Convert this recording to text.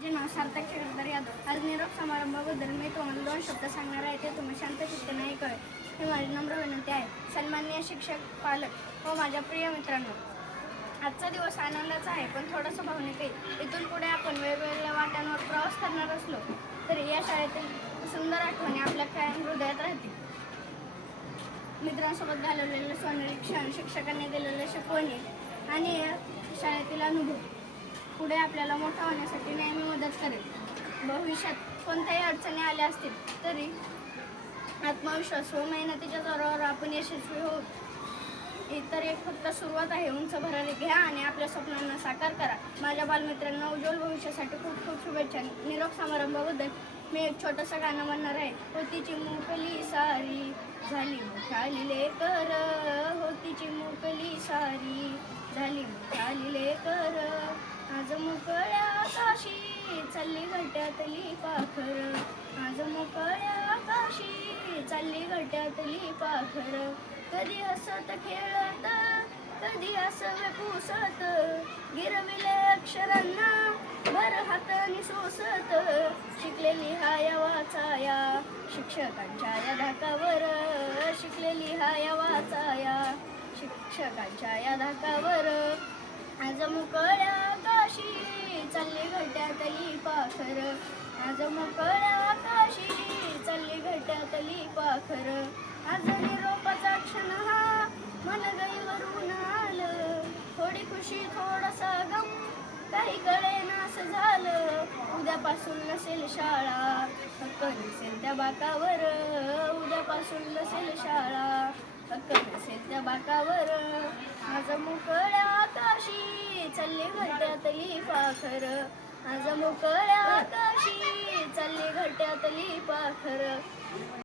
माझे नाव सार्थक शेखर यादव. आज निरोप समारंभाबद्दल मी तुम्हाला 2 शब्द सांगणार आहे. ते तुम्ही शांत चित्ताने ऐकावे ही माझी नम्र विनंती आहे. सन्माननीय शिक्षक, पालक व माझ्या प्रिय मित्रांनो, आजचा दिवस आनंदाचा आहे, पण थोडासा भावनिक आहे. इथून पुढे आपण वेगवेगळ्या वाटांवर प्रवास करणार असलो तरी या शाळेतील सुंदर आठवणी आपल्या कायम हृदयात राहतील. मित्रांसोबत घालवलेले सोनेरी क्षण, शिक्षकांनी दिलेले शिकवणी आणि या शाळेतील अनुभव पुढे आपल्याला मोठा होण्यासाठी नेहमी मदत करेल. भविष्यात कोणत्याही अडचणी आल्या असतील तरी आत्मविश्वास व मेहनतीच्या जोरावर आपण यशस्वी होऊ. तर एक फक्त सुरुवात आहे. उंच भरारी घ्या आणि आपल्या स्वप्नांना साकार करा. माझ्या बालमित्रांना उज्ज्वल भविष्यासाठी खूप खूप शुभेच्छा. निरोप समारंभाबद्दल मी एक छोटंसं गाणं म्हणणार आहे. होतीची मुकली सारी झाली मोठाली लेकर, होतीची मुकली सारी झाली मोठाली लेकर, आज मोकळ्या आकाशी चालली घट्यातली पाखर, आज मोकळ्या आकाशी चालली घट्यातली पाखर, कधी हसत खेळत कधी हसवे पुसत, गिरविले अक्षरांना भर हाताने सोसत, शिकलेली हाया वाचाया शिक्षकांच्या या धाकावर, शिकलेली हाया वाचाया शिक्षकांच्या या धाकावर, आज मोकळ्या आकाशी चालली घट्यातली पाखर, आज मोकळ्या आकाशी चालली घट्यातली पाखर, आज निरोपाचा क्षण हा मन गईवरून आलं, थोडी खुशी थोडासा गम काही कळेनास झालं, उद्यापासून नसेल शाळा हक्क नसेल त्या बाकावर, उद्यापासून नसेल शाळा हक्क नसेल त्या बाकावर, आज मोकळ्या आकाशी चालली घट्यातली पाखर, आज मोकळ्या आकाशी चालली घट्यातली पाखर.